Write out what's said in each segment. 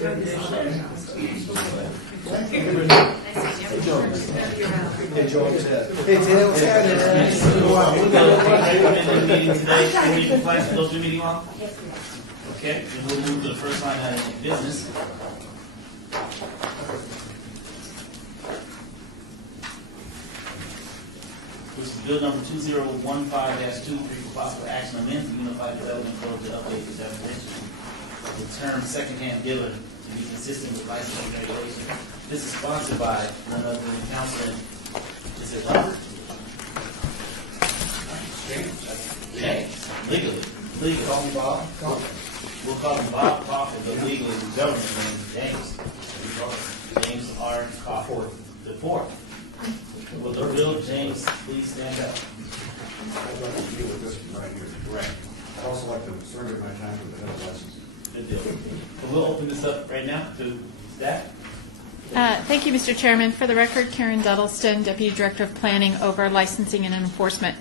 Okay, then we'll move to the first line item of business. Which is bill number 2015-2 for possible action amend the Unified Development Code to update the definition of the term secondhand dealer to be consistent with licensing regulation. This is sponsored by none other than Councilman, is it Robert? James, legally. Call me Bob. We'll call him Bob Crawford, but legally the government name is James. James R. Crawford the fourth. Will the real James please stand up? I'd like to deal with this one right here. Correct. I'd also like to surrender my time to the head license. Good deal. So we'll open this up right now to staff. Thank you, Mr. Chairman. For the record, Karen Duddleston, Deputy Director of Planning over Licensing and Enforcement.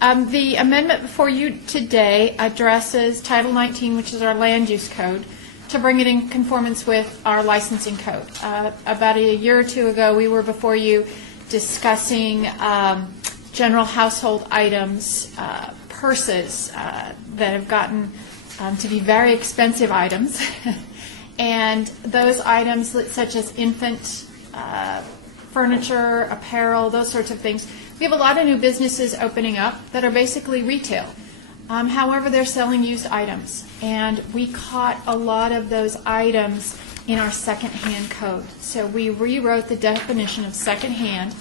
The amendment before you today addresses Title 19, which is our land use code, to bring it in conformance with our licensing code. About a year or two ago, we were before you discussing general household items, purses that have gotten to be very expensive items. And those items such as infant furniture, apparel, those sorts of things. We have a lot of new businesses opening up that are basically retail. However, they're selling used items. And we caught a lot of those items in our secondhand code. So we rewrote the definition of secondhand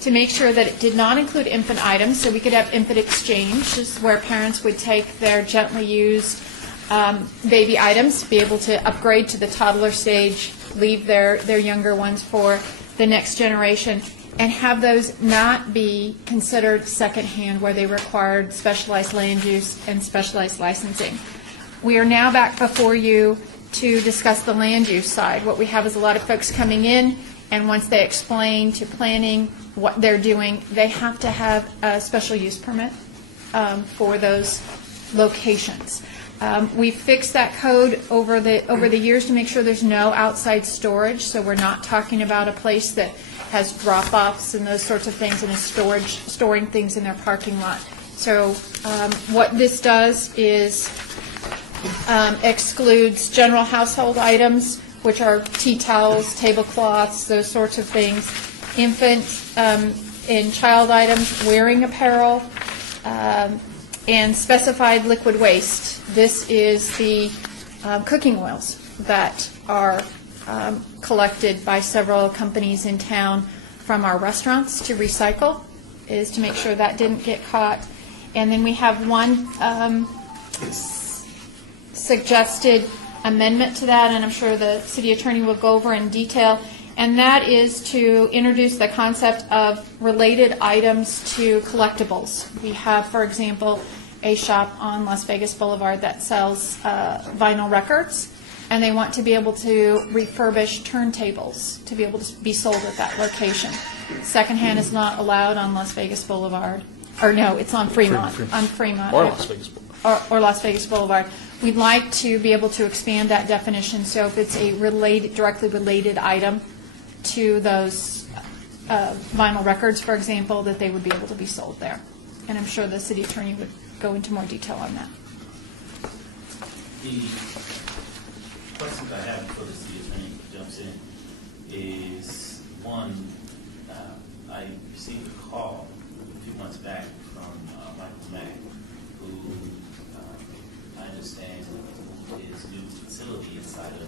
to make sure that it did not include infant items, so we could have infant exchange, just where parents would take their gently used baby items, be able to upgrade to the toddler stage, leave their younger ones for the next generation, and have those not be considered secondhand where they required specialized land use and specialized licensing. We are now back before you to discuss the land use side. What we have is a lot of folks coming in, and once they explain to planning what they're doing, they have to have a special use permit for those locations. We fixed that code over the years to make sure there's no outside storage, so we're not talking about a place that has drop-offs and those sorts of things and is storing things in their parking lot. So what this does is excludes general household items, which are tea towels, tablecloths, those sorts of things, infant and child items, wearing apparel, and specified liquid waste. This is the cooking oils that are collected by several companies in town from our restaurants to recycle, is to make sure that didn't get caught. And then we have one suggested amendment to that, and I'm sure the city attorney will go over in detail, and that is to introduce the concept of related items to collectibles. We have, for example, a shop on Las Vegas Boulevard that sells vinyl records, and they want to be able to refurbish turntables to be able to be sold at that location. Secondhand is not allowed on Las Vegas Boulevard. Or no, it's on Fremont. On Fremont. Or Las Vegas Boulevard. Or Las Vegas Boulevard. We'd like to be able to expand that definition, so if it's a directly related item to those vinyl records, for example, that they would be able to be sold there. And I'm sure the city attorney would go into more detail on that. The questions I have before the city attorney jumps in is, one, I received a call a few months back from Michael Mack, who I understand his new facility inside of the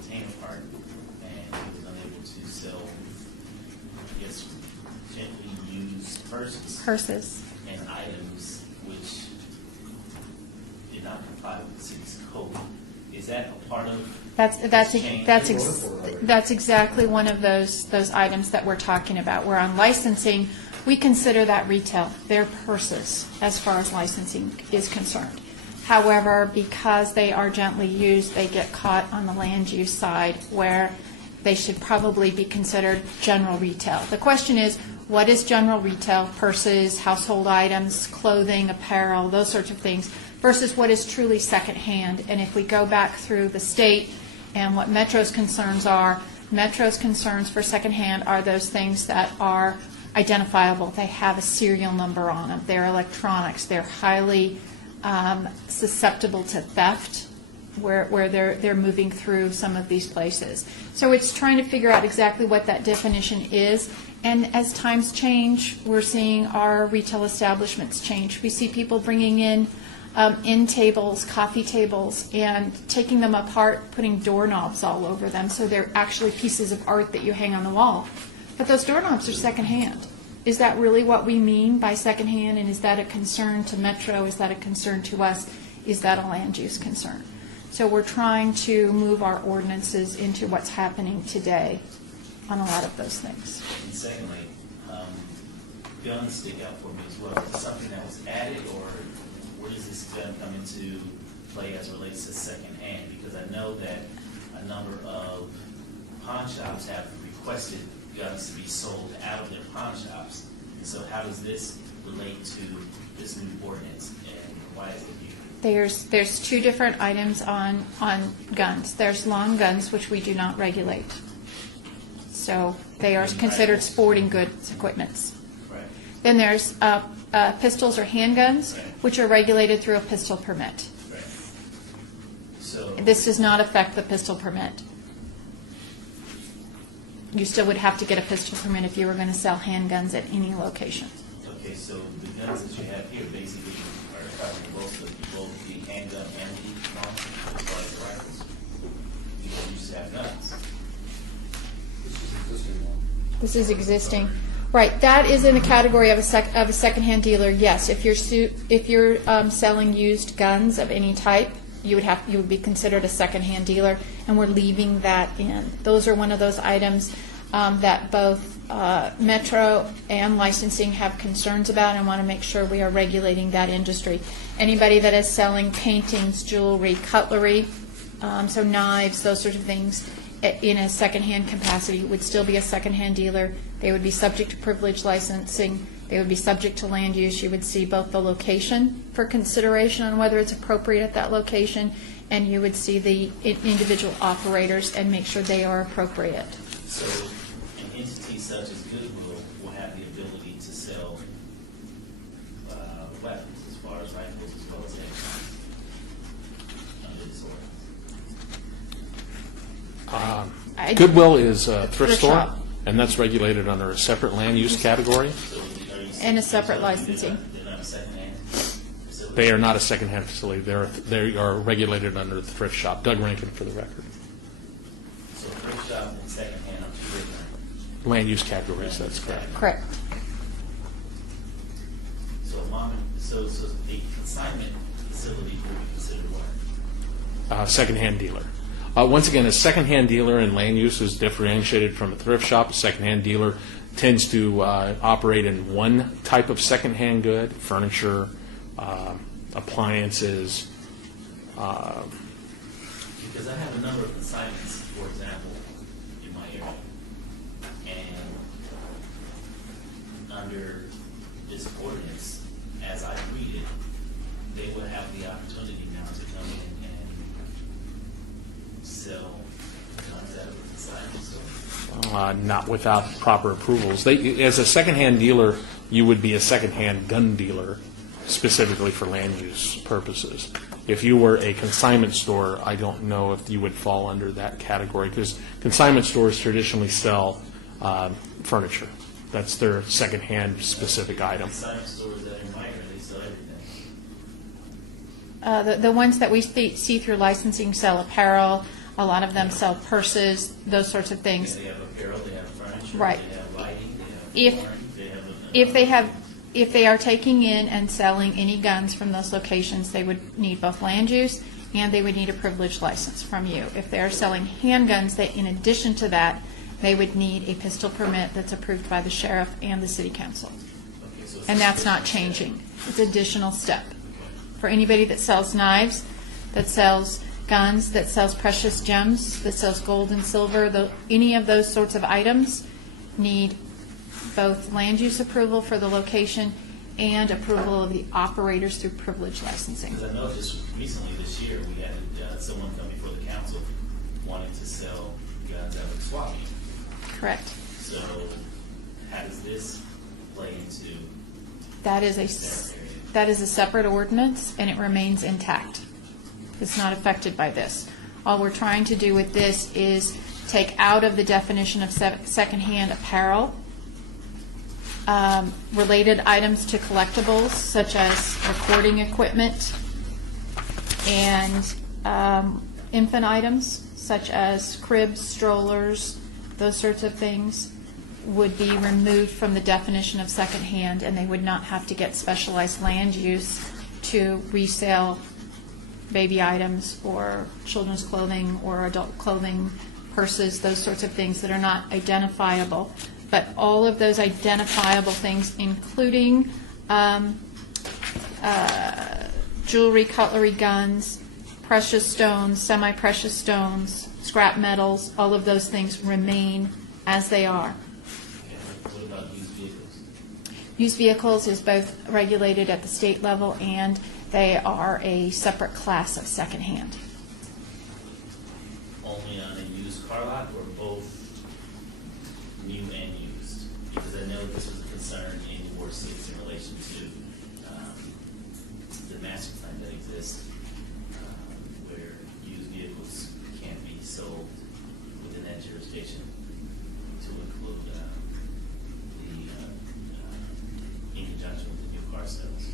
container park, and he was unable to sell, I guess, gently used purses and items which did not comply with the city's code. Is that a part of that's exactly one of those items that we're talking about. Where on licensing, we consider that retail. They're purses as far as licensing is concerned. However, because they are gently used, they get caught on the land use side where they should probably be considered general retail. The question is, what is general retail? Purses, household items, clothing, apparel, those sorts of things, versus what is truly secondhand. And if we go back through the state and what Metro's concerns are. Metro's concerns for secondhand are those things that are identifiable. They have a serial number on them. They're electronics. They're highly susceptible to theft where they're moving through some of these places. So it's trying to figure out exactly what that definition is. And as times change, we're seeing our retail establishments change. We see people bringing in end tables, coffee tables, and taking them apart, putting doorknobs all over them. So they're actually pieces of art that you hang on the wall. But those doorknobs are secondhand. Is that really what we mean by secondhand? And is that a concern to Metro? Is that a concern to us? Is that a land use concern? So we're trying to move our ordinances into what's happening today on a lot of those things. And secondly, guns stick out for me as well. Is it something that was added, or where does this gun come into play as it relates to secondhand? Because I know that a number of pawn shops have requested guns to be sold out of their pawn shops. And so how does this relate to this new ordinance, and why is it here? There's two different items on guns. There's long guns, which we do not regulate. So they are considered sporting goods equipments. Right. Then there's pistols or handguns, Right. which are regulated through a pistol permit. Right. So This does not affect the pistol permit. You still would have to get a pistol permit if you were going to sell handguns at any location. okay, so the guns that you have here basically are covering both the handgun and the long, as far as the rifles. You just have guns. This is existing one. This is existing. Right, that is in the category of a secondhand dealer. Yes, if you're selling used guns of any type, you would be considered a secondhand dealer, and we're leaving that in. Those are one of those items that both Metro and licensing have concerns about, and want to make sure we are regulating that industry. Anybody that is selling paintings, jewelry, cutlery, so knives, those sorts of things, in a secondhand capacity would still be a secondhand dealer. They would be subject to privilege licensing. They would be subject to land use. You would see both the location for consideration on whether it's appropriate at that location, and you would see the individual operators and make sure they are appropriate. So an entity such as Goodwill will have the ability to sell weapons, as far as rifles as well as handguns, under this ordinance. Goodwill is a thrift store, shop. and that's regulated under a separate land use category. So are you And a saying separate licensing. They're not a secondhand facility? They are not a secondhand facility. They are regulated under the thrift shop. Doug Rankin, for the record. So thrift shop and secondhand are two different. Land use categories, that's correct. Correct. So a consignment facility would be considered what? Secondhand dealer. Once again, a secondhand dealer in land use is differentiated from a thrift shop. A secondhand dealer tends to operate in one type of secondhand good, furniture, appliances. Because I have a number of consignments, for example, in my area. And under this ordinance, as I read it, they would have the opportunity now to come in and sell guns out of a consignment store. Not without proper approvals. As a secondhand dealer, you would be a secondhand gun dealer specifically for land use purposes. If you were a consignment store, I don't know if you would fall under that category, because consignment stores traditionally sell furniture. That's their secondhand specific item. Consignment stores that are in my area, they sell everything. The ones that we see through licensing sell apparel. A lot of them sell purses, those sorts of things. They have apparel, they have furniture, Right. they have lighting, If- they have flooring, If they are taking in and selling any guns from those locations, they would need both land use and they would need a privileged license from you. If they are selling handguns, in addition to that, they would need a pistol permit that's approved by the sheriff and the city council. Okay, so it's And a that's not different changing. It's an additional step. For anybody that sells knives, that sells guns, that sells precious gems, that sells gold and silver, any of those sorts of items need both land use approval for the location and approval of the operators through privilege licensing. Because I know just recently this year, we had someone come before the council wanting sell guns out of the swap meet. Correct. So how does this play into That is that area? that is a separate ordinance, and it remains intact. It's not affected by this. All we're trying to do with this is take out of the definition of secondhand apparel related items to collectibles, such as recording equipment and infant items, such as cribs, strollers, those sorts of things, would be removed from the definition of secondhand, and they would not have to get specialized land use to resell baby items or children's clothing or adult clothing, purses, those sorts of things that are not identifiable. But all of those identifiable things, including jewelry, cutlery, guns, precious stones, semi-precious stones, scrap metals, all of those things remain as they are. Okay, what about used vehicles? Used vehicles is both regulated at the state level, and they are a separate class of secondhand. Only on a used car lot or both new and used? Because I know this was a concern in Ward 6 in relation to the master plan that exists, where used vehicles can't be sold within that jurisdiction to include in conjunction with the new car sales.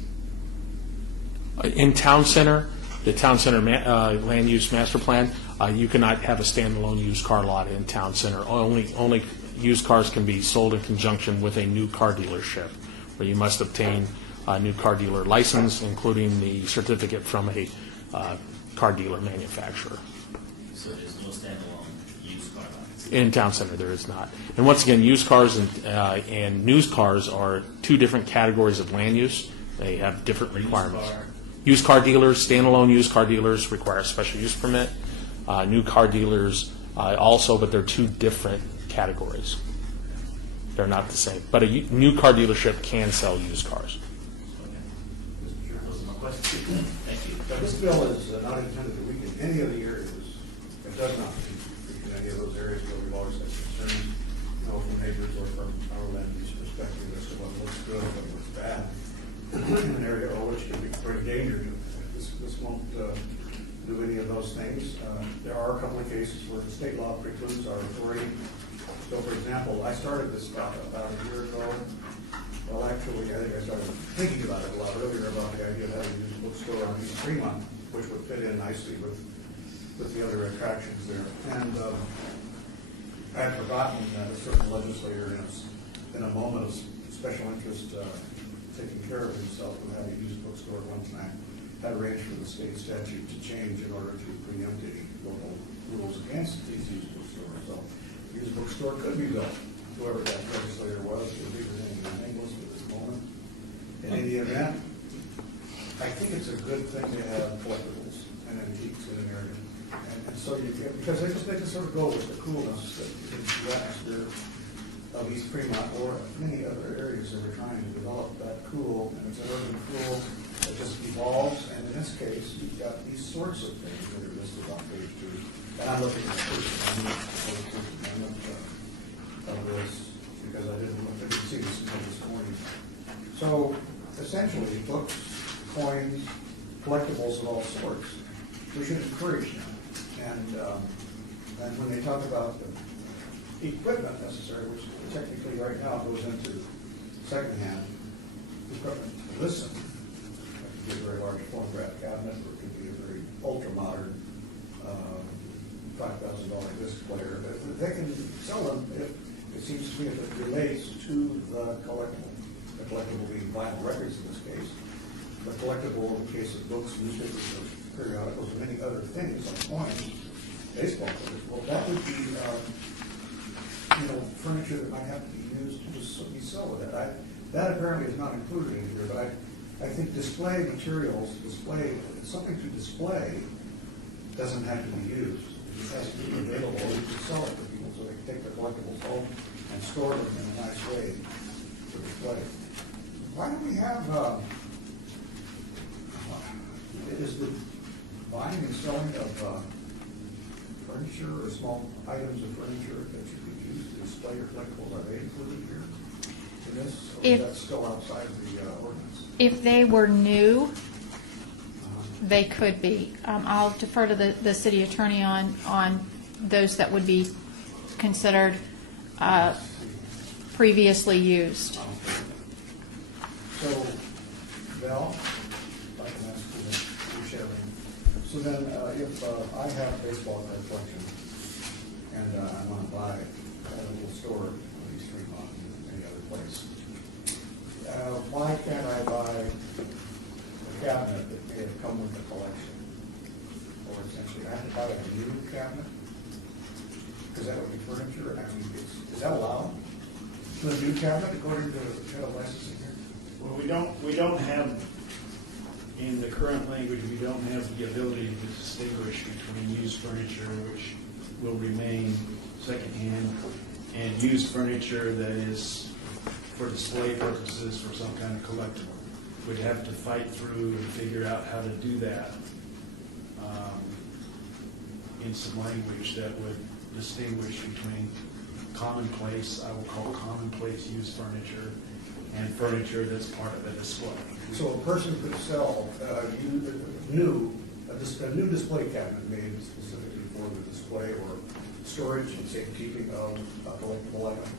In town center, the town center land use master plan, you cannot have a standalone used car lot in town center. Only used cars can be sold in conjunction with a new car dealership, where you must obtain a new car dealer license, including the certificate from a car dealer manufacturer. So there's no standalone used car lots. In town center, there is not. And once again, used cars and new cars are two different categories of land use. They have different requirements. Used car dealers, standalone used car dealers require a special use permit. New car dealers also, but they're two different categories. They're not the same. But a new car dealership can sell used cars. Okay. Those are my questions. Thank you. Now, this bill is not intended to weaken any of the areas. It does not weaken any of those areas where we've always had concerns, from neighbors or from our land use perspective as to what looks good and what looks bad. In an area which can bring danger to it. This won't do any of those things. There are a couple of cases where the state law precludes our authority. So, for example, I started this about a year ago. Well, actually, I think I started thinking about it a lot earlier about the idea of having a used bookstore on East Fremont, which would fit in nicely with the other attractions there. And I had forgotten that a certain legislator in a moment of special interest taking care of himself with having a used bookstore at one time had arranged for the state statute to change in order to preempt any local rules against these used bookstores. So a used bookstore could be built, whoever that legislator was, or even in English at this moment. In any event, I think it's a good thing to have collectibles and antiques in an area. And so you get, because they just sort of go with the coolness that is the atmosphere of East Fremont or many other areas that are trying to develop that cool, and it's an urban cool that just evolves. And in this case, you've got these sorts of things that are listed on page 2. And I'm looking at the first amendment of this because I didn't see this until this morning. So essentially, books, coins, collectibles of all sorts, we should encourage them. And when they talk about the equipment necessary, which technically right now goes into secondhand equipment to listen. It could be a very large phonograph cabinet, or it could be a very ultra-modern $5,000 disc player. They can sell them if it seems to me if it relates to the collectible being vinyl records in this case, the collectible in the case of books, newspapers, periodicals, and many other things like coins, baseball players. Well, that would be furniture that might have to be used to just be sold. That apparently is not included in here, but I think display materials, something to display doesn't have to be used. It has to be available. You can sell it to people so they can take their collectibles home and store them in a nice way to display. Why do we have, is the buying and selling of furniture for small items of furniture that you could use to display your collectibles, are they included here in this? Or is that still outside the ordinance? If they were new, they could be. I'll defer to the city attorney on those that would be considered previously used. So, Val, if I can ask you sharing. So then, if I have a baseball card collection and I want to buy at a little store on East Fremont or any other place, why can't I buy a cabinet that may have come with the collection? Or essentially, I have to buy a new cabinet? Because that would be furniture. I mean, is that allowed? To a new cabinet according to the licensing here? Well, we don't have, in the current language, we don't have the ability to distinguish between used furniture, which will remain secondhand, and used furniture that is for display purposes for some kind of collectible. We'd have to fight through and figure out how to do that in some language that would distinguish between commonplace, I will call commonplace used furniture, and furniture that's part of a display. So a person could sell a new display cabinet made specifically for the display or storage and safekeeping of a collectible item.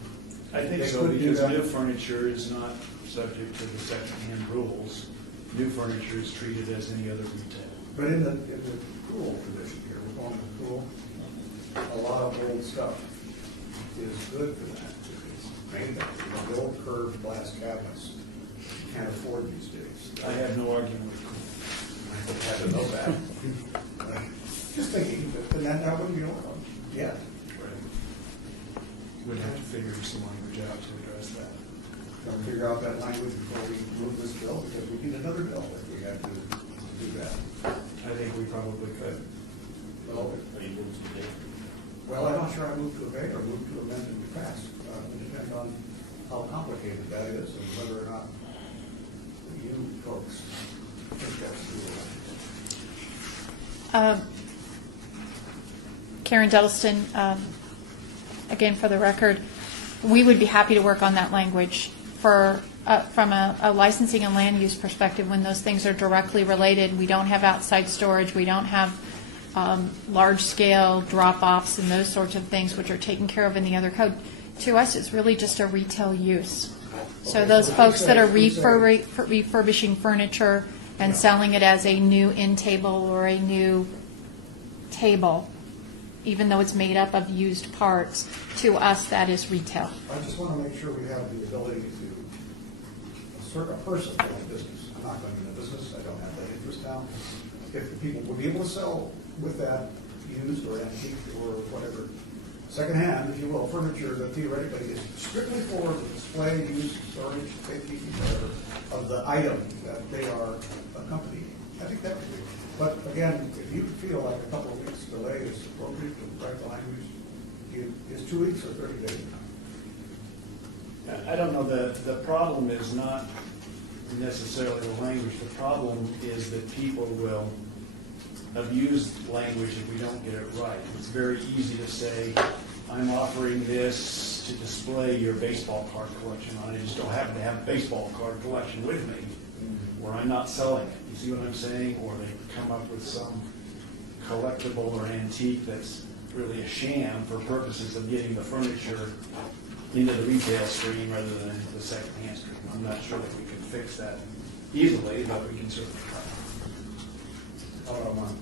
I think They so, could do because that. new furniture is not subject to the second-hand rules. New furniture is treated as any other retail. But in the cool tradition here, we're calling it cool, a lot of old stuff is good for that. It's made that, the old curved glass cabinets you can't afford these days. I have no argument with I had to know that. Just thinking, but then that wouldn't be allowed. Yeah. We'd have to figure some language out to address that. Gotta figure out that language before we move this bill, because we need another bill if we have to do that. I think we probably could. Well, Are you moving to date? well, I'm not sure I move to obey or move to amend and pass. It depends on how complicated that is and whether or not you folks think that's doable. Karen Duddleston, again, for the record, we would be happy to work on that language from a licensing and land use perspective when those things are directly related. We don't have outside storage. We don't have large-scale drop-offs and those sorts of things, which are taken care of in the other code. To us, it's really just a retail use. So Okay, those so folks that are we say- refurbishing furniture and selling it as a new end table or a new table, even though it's made up of used parts, to us, that is retail. I just want to make sure we have the ability to assert a person in a business. I'm not going into business, I don't have that interest now. If the people would be able to sell with that used or antique or whatever, secondhand, if you will, furniture that theoretically is strictly for the display, use, storage, safety, whatever, of the item that they are accompanying. I think that would be. But again, if you feel like a couple of weeks delay is appropriate to write the language, is 2 weeks or 30 days? I don't know, the problem is not necessarily the language. The problem is that people will abuse language if we don't get it right. It's very easy to say, I'm offering this to display your baseball card collection on it. I just don't happen to have a baseball card collection with me, or I'm not selling it. You see what I'm saying? Or they come up with some collectible or antique that's really a sham for purposes of getting the furniture into the retail stream rather than into the second-hand stream. I'm not sure that we can fix that easily, but we can certainly try. How about mine?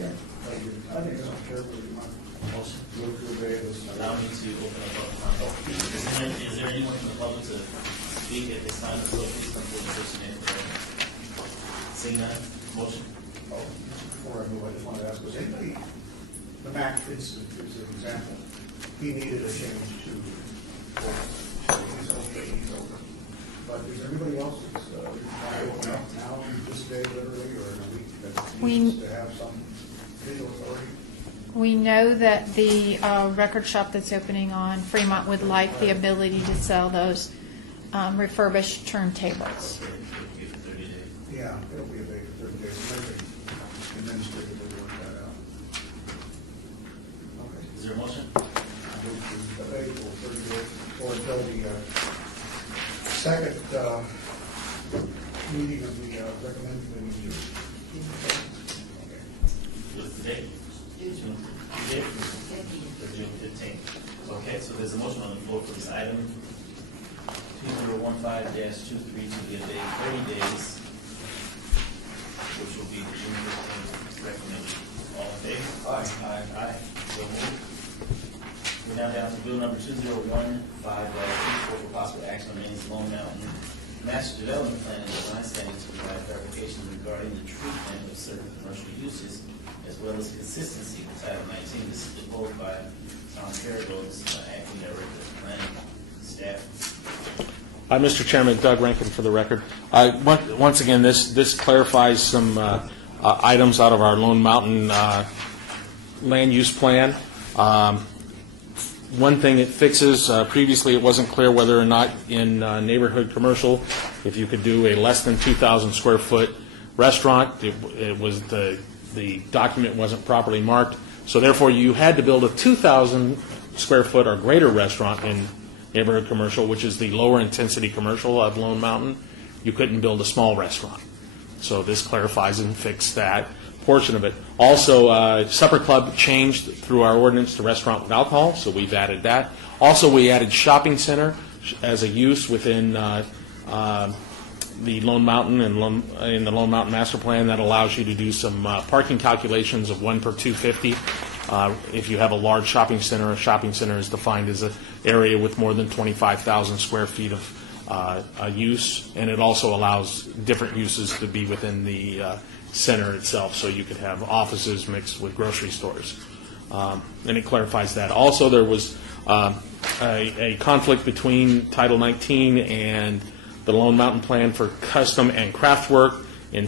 Yeah. I think that's carefully mine. Motion. Move to obey this. Allow me to open up. Is there anyone from the public to speak at this time? Please come forward and participate. Seeing none, motion. Oh, before I move, I just wanted to ask, was anybody, the Mac incident is an example, he needed a change to, he's over. But is there anybody else that's retired now, this day literally, or in a week, that needs to have some legal authority? We know that the record shop that's opening on Fremont would like the ability to sell those refurbished turntables. Give it 30 days. Yeah, it'll be a day for 30 days, maybe administratively work that out. Okay. there a motion? April 30th, or until the second meeting of the recommended committee. What's the date? June 15th. Okay, so there's a motion on the floor for this item, 2015-23, to be obeyed 30 days, which will be the June 15th recommendation. All in favor? Aye. Aye. So moved. We're now down to bill number 2015-24 for possible action on Maine's Lone Mountain Master Development Plan and Design Standards to provide clarification regarding the treatment of certain commercial uses, as well as consistency with Title 19. This is proposed by Tom Caragos, Acting Director of Planning Staff. Mr. Chairman, Doug Rankin for the record. Once again, this clarifies some items out of our Lone Mountain land use plan. One thing it fixes, previously it wasn't clear whether or not in neighborhood commercial, if you could do a less than 2,000 square foot restaurant. It was the document wasn't properly marked. So therefore you had to build a 2,000 square foot or greater restaurant in neighborhood commercial, which is the lower intensity commercial of Lone Mountain. You couldn't build a small restaurant. So this clarifies and fixes that portion of it. Also, supper club changed through our ordinance to restaurant with alcohol, so we've added that. Also, we added shopping center as a use within the Lone Mountain and in the Lone Mountain Master Plan. That allows you to do some parking calculations of 1 per 250. If you have a large shopping center is defined as an area with more than 25,000 square feet of use, and it also allows different uses to be within the center itself, so you could have offices mixed with grocery stores. And it clarifies that. Also, there was a conflict between Title 19 and the Lone Mountain Plan for custom and craft work. In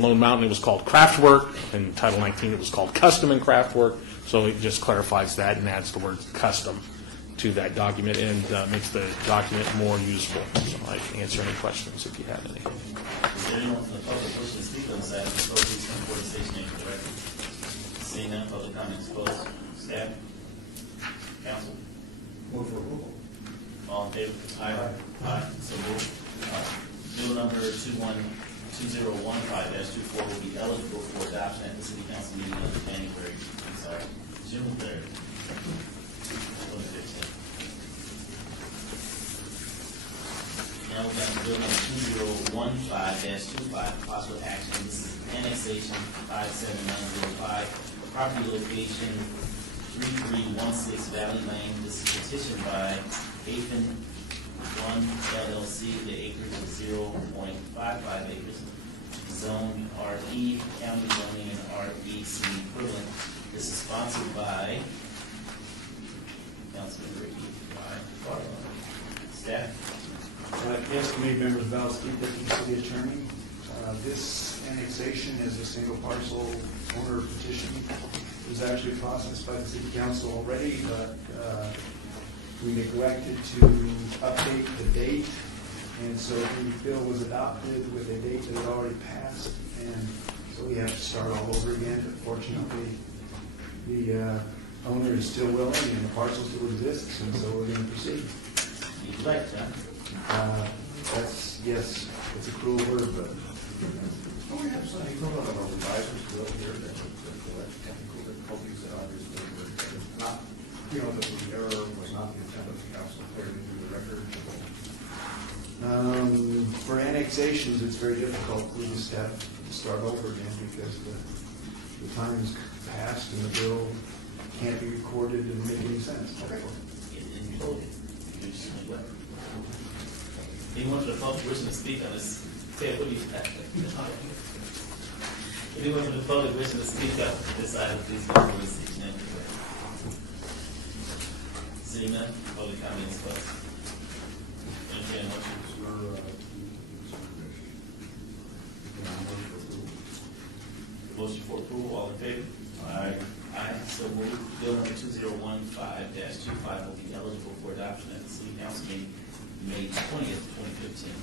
Lone Mountain, it was called craft work. In Title 19, it was called custom and craft work. So it just clarifies that and adds the word custom to that document and makes the document more usable. So I can answer any questions if you have any. Is there anyone from the public wishing to speak on this item? Please come forward to station name for the record. Seeing none, public comments closed. Staff? Council? Move for approval. All in favor? Aye. Aye. So moved. Bill number 2015-24 will be eligible for adoption at the City Council meeting on June 3rd. 2015. Now we're down to bill number 2015-25, possible action. This is annexation 57905, property location 3316 Valley Lane. This is petitioned by Hafen 1 LLC. The acres is 0.55 acres. Zone RE, county zoning, and REC equivalent. This is sponsored by Councilman Ricky Barlow. Staff? Yes, committee members, Val Skeet, Deputy City Attorney. This annexation is a single parcel owner petition. It was actually processed by the City Council already, but we neglected to update the date, and so the bill was adopted with a date that had already passed, and so we have to start all over again. But fortunately, the owner is still willing and the parcel still exists, and so we're going to proceed. You'd like to, Yes, it's a cruel word, but Don't we have some equivalent of a reviser's bill here that technical difficulties that obviously were not, that the error was not the intent of the council clearly through the record? for annexations, it's very difficult. We just have to start over again because the time's passed and the bill can't be recorded and make any sense. get included. Anyone from the public wishing to speak on this? Ted, what do you have? Anyone from the public wishing to speak on this item, please come forward to station name. Seeing none, public comments closed. Entertained motion. Motion for approval, all in favor? Aye. Aye, so moved. Bill number 2015-25 will be eligible for adoption at the City Council meeting May 20th, 2015.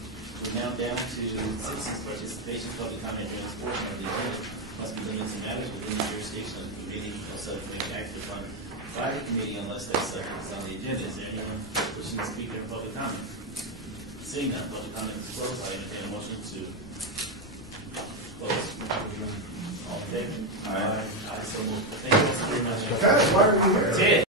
We're now down to citizens' participation. Public comment during this portion of the event must be limited to matters within the jurisdiction of the committee. No subject may be acted upon by the committee unless there's seconds on the agenda. Is there anyone wishing to speak in public comment? Seeing none, public comment is closed. I entertain a motion to close. All in favor? Aye. So moved. Thank you all so very much. Guys, why are we here? Ted.